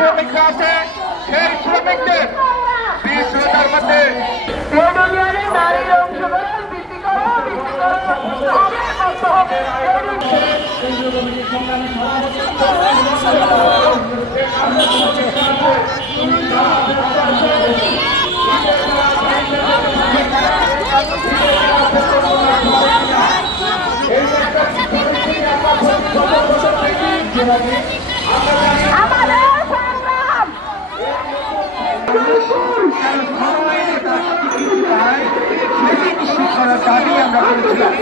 শ্রমিকরা আছে সেই শ্রমিকদের বিশ্বতার মধ্যে নারীর অংশগ্রহণ বৃদ্ধি করো বৃদ্ধি করো আমাদের সংগ্রাম দাবি আমরা করেছিলাম।